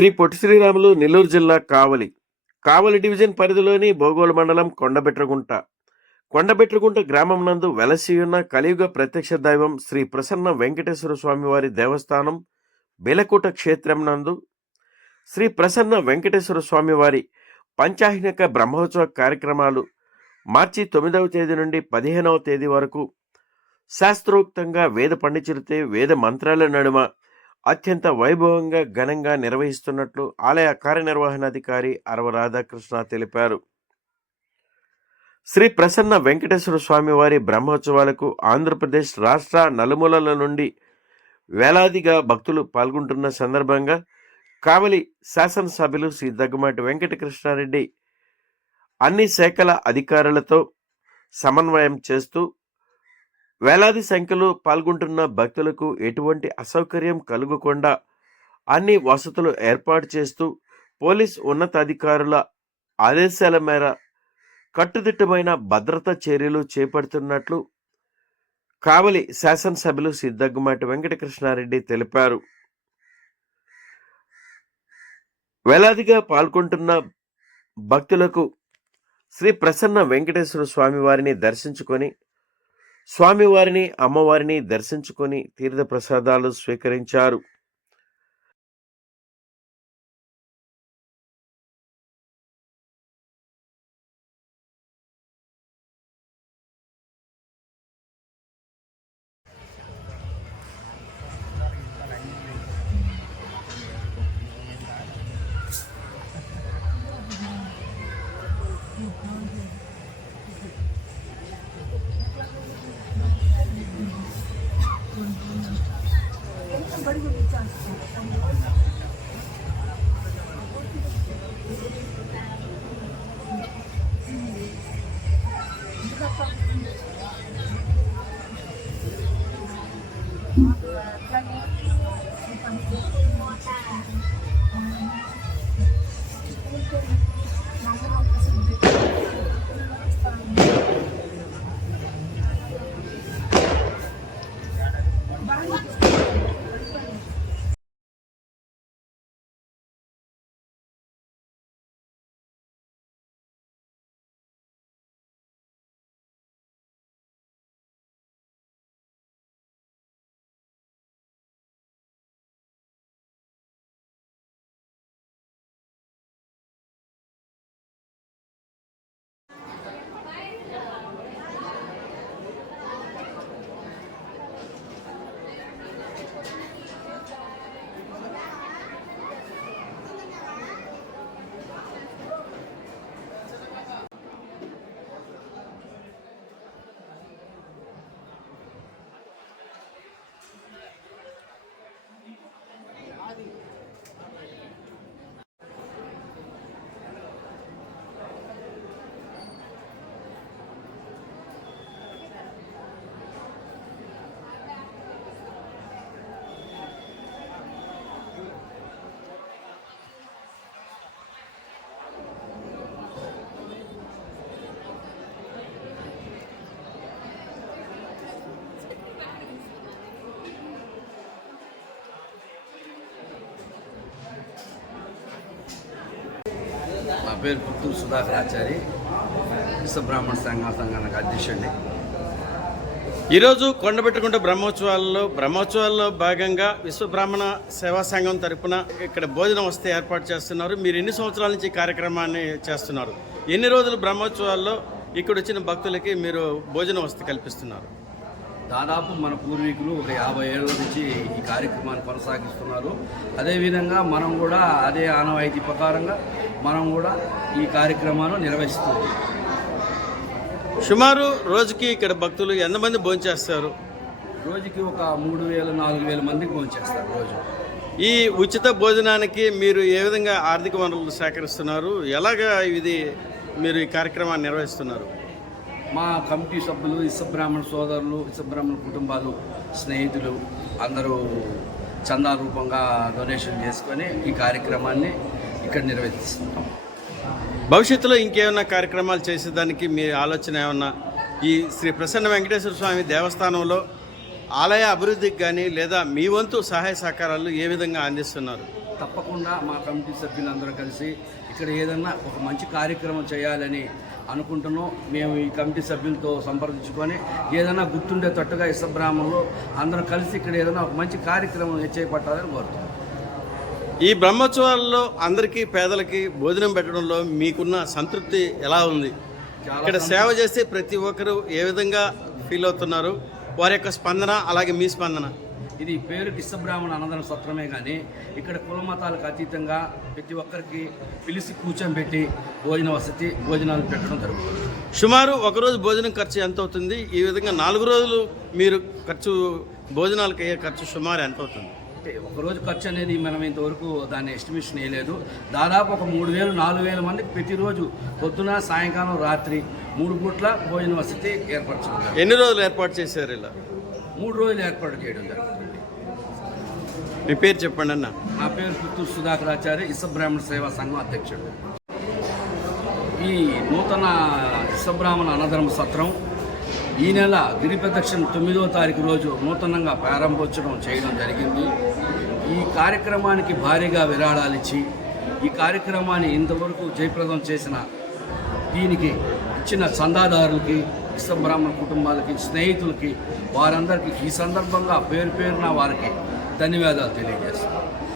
శ్రీ పొట్టి శ్రీరాములు నెల్లూరు జిల్లా కావలి డివిజన్ పరిధిలోని బోగోలు మండలం కొండబెట్రగుంట గ్రామం నందు వెలసి ఉన్న కలియుగ ప్రత్యక్ష దైవం శ్రీ ప్రసన్న వెంకటేశ్వర స్వామివారి దేవస్థానం బెలకుట క్షేత్రం నందు శ్రీ ప్రసన్న వెంకటేశ్వర స్వామివారి పంచాహినక బ్రహ్మోత్సవ కార్యక్రమాలు మార్చి 9వ తేదీ నుండి 15వ తేదీ వరకు శాస్త్రోక్తంగా వేద పండితులతో వేద మంత్రాల నడుమ అత్యంత వైభవంగా ఘనంగా నిర్వహిస్తున్నట్లు ఆలయ కార్యనిర్వహణాధికారి అరవ రాధాకృష్ణ తెలిపారు. శ్రీ ప్రసన్న వెంకటేశ్వర స్వామి వారి బ్రహ్మోత్సవాలకు ఆంధ్రప్రదేశ్ రాష్ట్ర నలుమూలల నుండి వేలాదిగా భక్తులు పాల్గొంటున్న సందర్భంగా కావలి శాసనసభ్యులు శ్రీ దగ్గుమాటి వెంకటకృష్ణారెడ్డి అన్ని శాఖల అధికారులతో సమన్వయం చేస్తూ వేలాది సంఖ్యలో పాల్గొంటున్న భక్తులకు ఎటువంటి అసౌకర్యం కలుగకుండా అన్ని వసతులు ఏర్పాటు చేస్తూ పోలీస్ ఉన్నతాధికారుల ఆదేశాల మేర కట్టుదిట్టమైన భద్రతా చర్యలు చేపడుతున్నట్లు కావలి శాసనసభ్యులు శ్రీ దగ్గుమాటి వెంకటకృష్ణారెడ్డి తెలిపారు. వేలాదిగా పాల్గొంటున్న భక్తులకు శ్రీ ప్రసన్న వెంకటేశ్వర స్వామివారిని దర్శించుకొని స్వామివారిని అమ్మవారిని దర్శించుకొని తీర్థ ప్రసాదాలు స్వీకరించారు. నా పేరు పుత్తూరు సుధాకర్ ఆచారి, విశ్వబ్రాహ్మణ సంఘానికి అధ్యక్షుడిని. ఈరోజు కొండబెట్టుకుంట బ్రహ్మోత్సవాల్లో భాగంగా విశ్వబ్రాహ్మణ సేవా సంఘం తరపున ఇక్కడ భోజనం వస్తే ఏర్పాటు చేస్తున్నారు. మీరు ఎన్ని సంవత్సరాల నుంచి ఈ కార్యక్రమాన్ని చేస్తున్నారు? ఎన్ని రోజులు బ్రహ్మోత్సవాల్లో ఇక్కడ వచ్చిన భక్తులకి మీరు భోజనం వస్తే కల్పిస్తున్నారు? దాదాపు మన పూర్వీకులు ఒక 50 ఏళ్ళ నుంచి ఈ కార్యక్రమాన్ని కొనసాగిస్తున్నారు. అదేవిధంగా మనం కూడా అదే ఆనవాయితీ ప్రకారంగా మనం కూడా ఈ కార్యక్రమాన్ని నిర్వహిస్తున్నాం. సుమారు రోజుకి ఇక్కడ భక్తులు ఎంతమంది భోంచేస్తారు? రోజుకి ఒక 3000-4000 మందికి భోంచేస్తారు రోజు. ఈ ఉచిత భోజనానికి మీరు ఏ విధంగా ఆర్థిక వనరులు సేకరిస్తున్నారు? ఎలాగా ఇది మీరు ఈ కార్యక్రమాన్ని నిర్వహిస్తున్నారు? మా కమిటీ సభ్యులు, విశ్వబ్రాహ్మణ సోదరులు, విశ్వబ్రాహ్మణ కుటుంబాలు, స్నేహితులు అందరూ చందా రూపంగా డొనేషన్ చేసుకొని ఈ కార్యక్రమాన్ని ఇక్కడ నిర్వహిస్తున్నాం. భవిష్యత్తులో ఇంకేమైనా కార్యక్రమాలు చేసేదానికి మీ ఆలోచన ఏమన్నా? ఈ శ్రీ ప్రసన్న వెంకటేశ్వర స్వామి దేవస్థానంలో ఆలయ అభివృద్ధికి కానీ లేదా మీ వంతు సహాయ సహకారాలు ఏ విధంగా అందిస్తున్నారు? తప్పకుండా మా కమిటీ సభ్యులందరూ కలిసి ఇక్కడ ఏదన్నా ఒక మంచి కార్యక్రమం చేయాలని అనుకుంటున్నాం. మేము ఈ కమిటీ సభ్యులతో సంప్రదించుకొని ఏదైనా గుర్తుండేటట్టుగా ఇసబ్రాహ్మణులు అందరం కలిసి ఇక్కడ ఏదైనా ఒక మంచి కార్యక్రమం చేపట్టాలని కోరుతున్నాం. ఈ బ్రహ్మోత్సవాల్లో అందరికీ పేదలకి భోజనం పెట్టడంలో మీకున్న సంతృప్తి ఎలా ఉంది? ఇక్కడ సేవ చేస్తే ప్రతి ఒక్కరు ఏ విధంగా ఫీల్ అవుతున్నారు? వారి యొక్క స్పందన, అలాగే మీ స్పందన? ఇది పేరుకి ఇసబ్రాహ్మణ అన్నదాన సత్రమే కానీ ఇక్కడ కుల మతాలకు అతీతంగా ప్రతి ఒక్కరికి పిలిచి కూర్చోబెట్టి భోజనాలు పెట్టడం జరుగుతుంది. సుమారు ఒకరోజు భోజనం ఖర్చు ఎంత అవుతుంది? ఈ విధంగా 4 రోజులు మీరు భోజనాలకు అయ్యే ఖర్చు సుమారు ఎంత అవుతుంది? అంటే ఒకరోజు ఖర్చు అనేది మనం ఇంతవరకు దాన్ని ఎస్టిమేషన్ వేయలేదు. దాదాపు ఒక 3,000-4,000 మందికి ప్రతిరోజు పొద్దున, సాయంకాలం, రాత్రి 3 పూట్ల భోజన వసతి ఏర్పరచుకుంటారు. ఎన్ని రోజులు ఏర్పాటు చేశారు ఇలా? 3 రోజులు ఏర్పాటు చేయడం జరుగుతుంది. మీ పేరు చెప్పండి అన్న. నా పేరు పుత్తూరు సుధాకరాచార్య, ఇసబ్రాహ్మణ సేవా సంఘం అధ్యక్షుడు. ఈ నూతన ఇసబ్రాహ్మణ అన్నధర్మ సత్రం ఈ నెల గిరిప్రదక్షిణ 9వ తారీఖు రోజు నూతనంగా ప్రారంభోత్సవం చేయడం జరిగింది. ఈ కార్యక్రమానికి భారీగా విరాళాలు ఇచ్చి ఈ కార్యక్రమాన్ని ఇంతవరకు జయప్రదం చేసిన దీనికి ఇచ్చిన చందాదారులకి, ఇసబ్రాహ్మణ కుటుంబాలకి, స్నేహితులకి, వారందరికీ ఈ సందర్భంగా పేరున వారికి ధన్యవాదాలు తెలియజేస్తున్నాను.